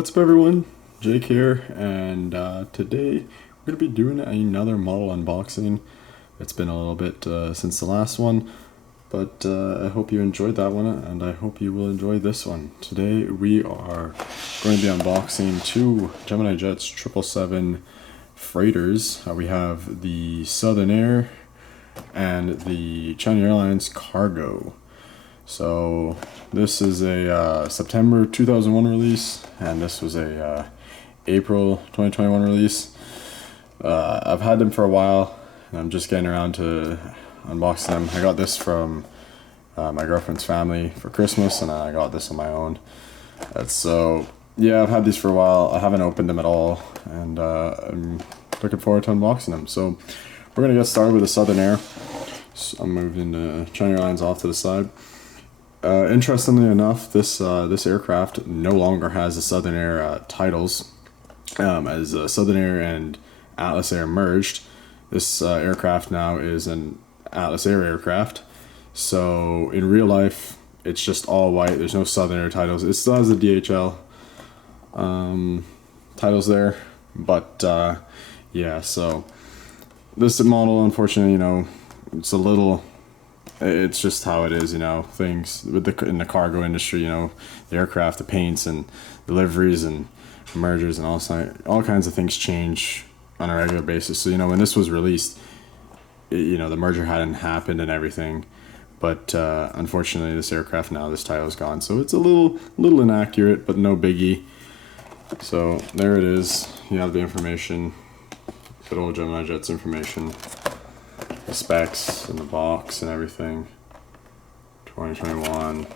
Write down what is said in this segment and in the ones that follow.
What's up everyone, Jake here, and today we're going to be doing another model unboxing. It's been a little bit since the last one, but I hope you enjoyed that one, and I hope you will enjoy this one. Today we are going to be unboxing two GeminiJets 777 freighters. We have the Southern Air and the China Airlines Cargo. So this is a September 2001 release, and this was a April 2021 release. I've had them for a while, and I'm just getting around to unboxing them. I got this from my girlfriend's family for Christmas, and I got this on my own. So yeah, I've had these for a while. I haven't opened them at all, and I'm looking forward to unboxing them. So we're gonna get started with the Southern Air. So I'm moving the China Airlines off to the side. Interestingly enough, this aircraft no longer has the Southern Air titles, as Southern Air and Atlas Air merged. This aircraft now is an Atlas Air aircraft. So in real life, it's just all white. There's no Southern Air titles. It still has the DHL titles there, but yeah. So this model, unfortunately, it's a little. It's just how it is, things with in the cargo industry, the aircraft, the paints and deliveries and mergers and all kinds of things change on a regular basis. So, when this was released, the merger hadn't happened and everything, but unfortunately this aircraft now, this title is gone. So it's a little inaccurate, but no biggie. So there it is. You have the information, good old GeminiJets information. The specs and the box and everything. 2021.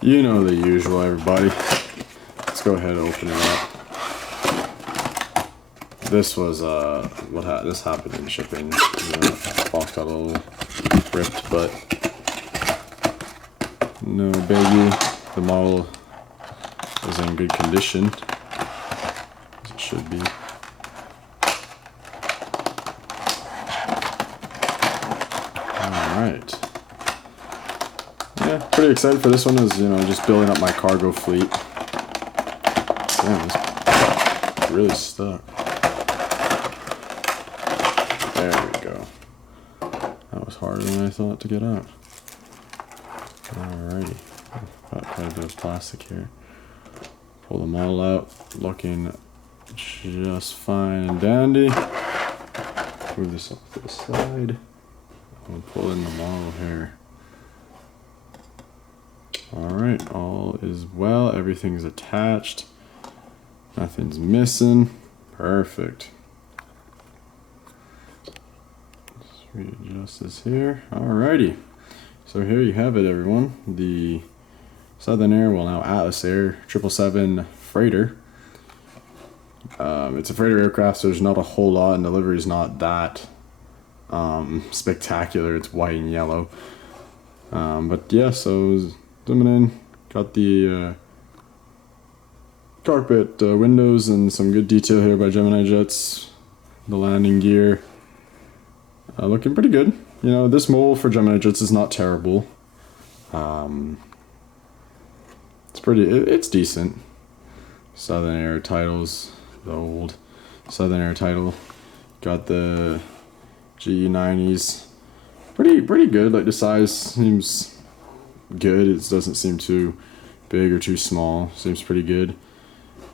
You know the usual, everybody. Let's go ahead and open it up. This was this happened in shipping. The box got a little ripped, but no biggie. The model is in good condition, as it should be. Alright. Yeah, pretty excited for this one, as just building up my cargo fleet. Damn, this really stuck. There we go. That was harder than I thought to get out. Alrighty. Got quite a bit of plastic here. Pull the model out, looking just fine and dandy. Move this off to the side. We'll pull in the model here. Alright, all is well. Everything's attached. Nothing's missing. Perfect. Let's readjust this here. Alrighty. So here you have it, everyone. The Southern Air, well now Atlas Air 777 freighter. It's a freighter aircraft, so there's not a whole lot, and delivery is not that spectacular. It's white and yellow, but yeah, so zooming in, got the cockpit windows and some good detail here by GeminiJets. The landing gear looking pretty good. This mold for GeminiJets is not terrible. It's decent. Southern Air titles, the old Southern Air title, got the GE90s, pretty good. Like, the size seems good. It doesn't seem too big or too small. Seems pretty good.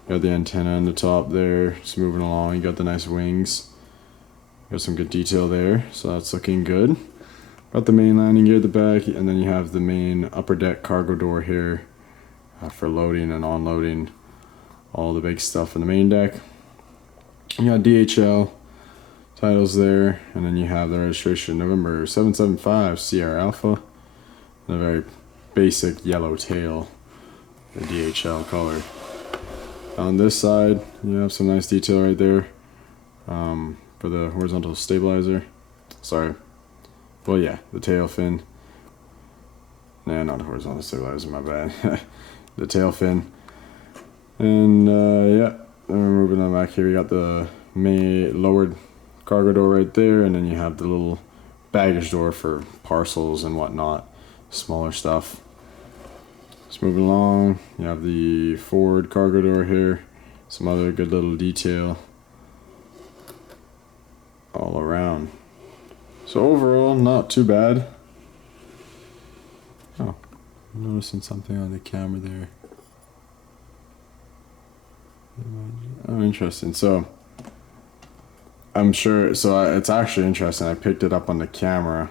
Got the antenna on the top there, just moving along. You got the nice wings. Got some good detail there, so that's looking good. Got the main landing gear at the back, and then you have the main upper deck cargo door here for loading and unloading all the big stuff in the main deck. You got DHL titles there, and then you have the registration November 775 Sierra Alpha, and a very basic yellow tail, the DHL color. On this side, you have some nice detail right there for the horizontal stabilizer. Sorry. Well, yeah, the tail fin. Nah, not the horizontal stabilizer, my bad. The tail fin. And yeah, then we're moving on back here. We got the main lowered cargo door right there, and then you have the little baggage door for parcels and whatnot, smaller stuff. Just moving along, you have the forward cargo door here, some other good little detail all around. So overall, not too bad. Oh, I'm noticing something on the camera there. Oh, interesting. So I'm sure, it's actually interesting. I picked it up on the camera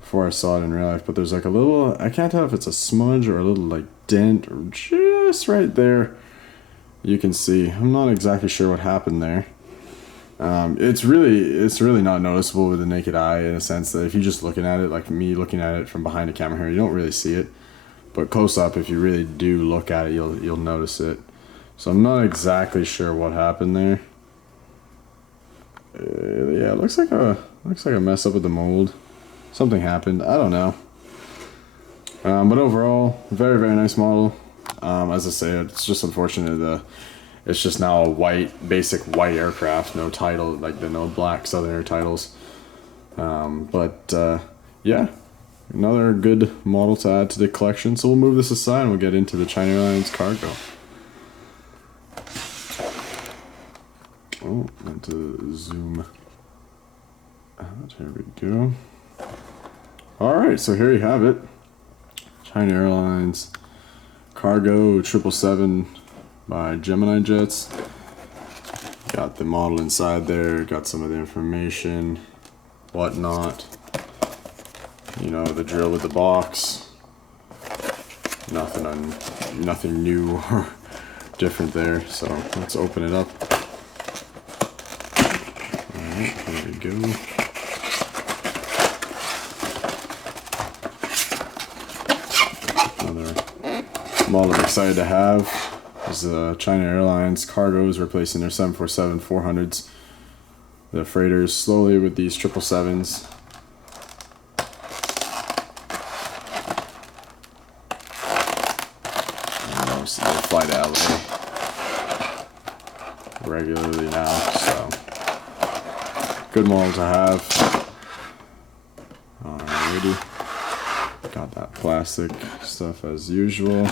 before I saw it in real life, but there's like a little, I can't tell if it's a smudge or a little like dent or just right there. You can see, I'm not exactly sure what happened there. It's really not noticeable with the naked eye, in a sense that if you're just looking at it, like me looking at it from behind the camera here, you don't really see it. But close up, if you really do look at it, you'll notice it. So I'm not exactly sure what happened there. Yeah, it looks like a mess up with the mold. Something happened. I don't know. But overall, very, very nice model. As I say, it's just unfortunate it's just now a basic white aircraft, no title, like no black Southern Air titles. Yeah, another good model to add to the collection. So we'll move this aside and we'll get into the China Airlines cargo. Oh, meant to zoom out. Here we go. Alright, so here you have it. China Airlines Cargo 777 by GeminiJets. Got the model inside there, got some of the information, whatnot. You know, the drill with the box. Nothing new or different there. So let's open it up. Alright, here we go. Model I'm excited to have is the China Airlines cargoes replacing their 747-400s. The freighters slowly with these 777s. So they fly to LA regularly now, so good model to have. Alrighty, got that plastic stuff as usual.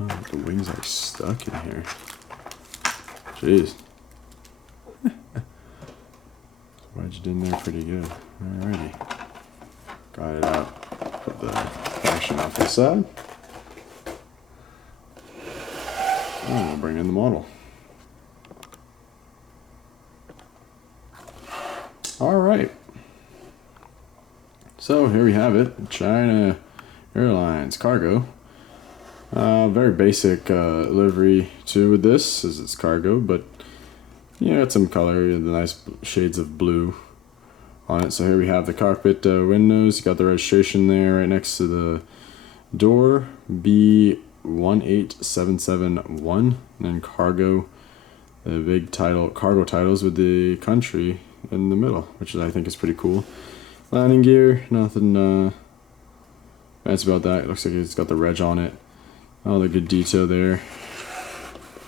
Oh, the wings are stuck in here. Jeez. Wedged in there pretty good. Alrighty. Got it out. Put the action off the side. And we'll bring in the model. Alright. So here we have it. China Airlines cargo. Very basic livery too with this, as it's cargo, but yeah, it's some color, the nice shades of blue on it. So here we have the cockpit windows. You got the registration there right next to the door, B18771, and then cargo, the big title, cargo titles with the country in the middle, which I think is pretty cool. Landing gear, nothing fancy about that. It looks like it's got the reg on it. All the good detail there.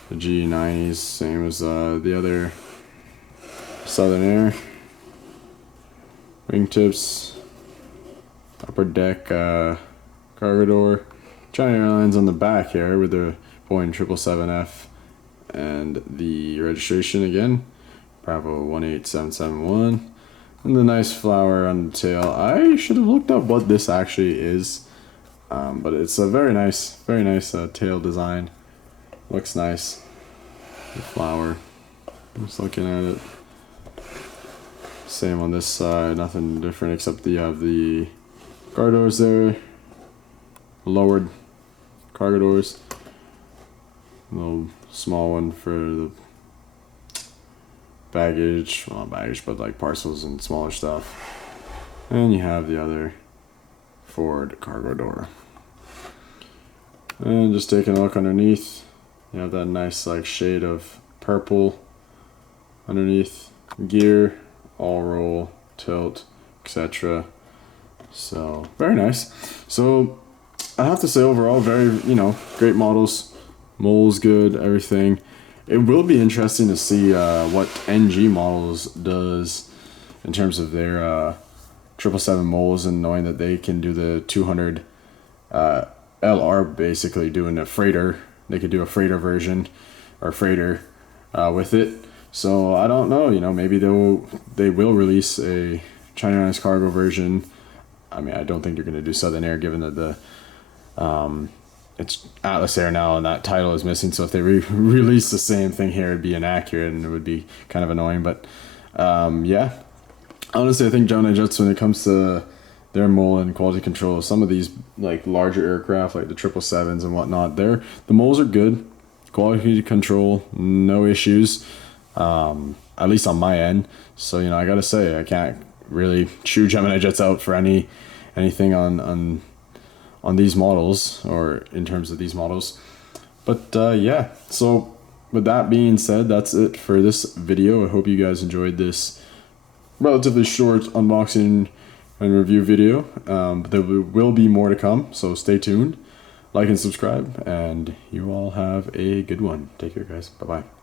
The G90s, same as the other Southern Air. Wingtips, upper deck cargo door. China Airlines on the back here with the Boeing 777F and the registration again, Bravo 18771. And the nice flower on the tail. I should have looked up what this actually is. But it's a very nice tail design. Looks nice. The flower. Just looking at it. Same on this side. Nothing different except you have the car doors there. Lowered cargo doors. A little small one for the baggage. Well, not baggage, but like parcels and smaller stuff. And you have the other forward cargo door. And just taking a look underneath, you have that nice like shade of purple underneath. Gear, all roll, tilt, etc. So very nice. So I have to say overall, very great models. Mold's good, everything. it will be interesting to see what NG models does in terms of their 777 moles, and knowing that they can do the 200 LR, basically doing a freighter. They could do a freighter version or freighter with it. So I don't know, maybe they will release a China Airlines cargo version. I mean, I don't think they're going to do Southern Air, given that it's Atlas Air now and that title is missing. So if they release the same thing here, it'd be inaccurate and it would be kind of annoying. But yeah, honestly, I think GeminiJets, when it comes to their mole and quality control, some of these like larger aircraft like the 777s and whatnot, the moles are good. Quality control, no issues, at least on my end. So I gotta say, I can't really chew GeminiJets out for anything on these models, or in terms of these models. But yeah, so with that being said, that's it for this video. I hope you guys enjoyed this relatively short unboxing and review video. But there will be more to come, so stay tuned, like and subscribe, and you all have a good one. Take care, guys. Bye bye.